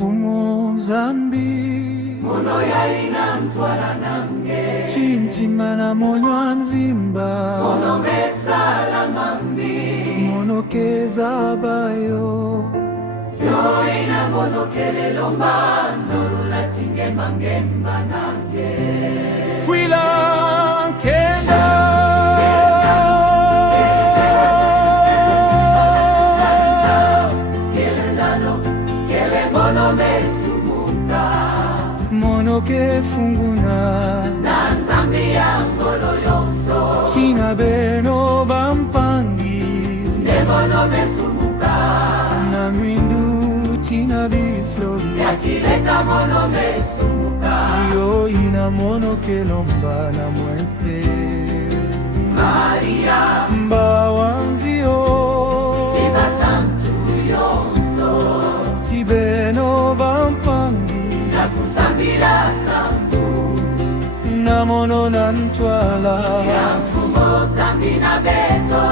fumo zambi mono yaina ntwala nange chintima na monyo vimba mono mesala mambi mono keza bayo yoina mono kelelo mbano lulatinge mangemba nange Fuila kenda mono mesumuka mono ke funguna na nzambi ya ngolo yonso tina beno bampangi nde mono mesumuka na mwindu tina bislo yakileka mono mesumuka yo ina mono ke lomba na mwense Maria mbawanzio tiba santu yonso tibeno bampangi na kusambila sambu na mono na ntwala ya mfumo zambi na beto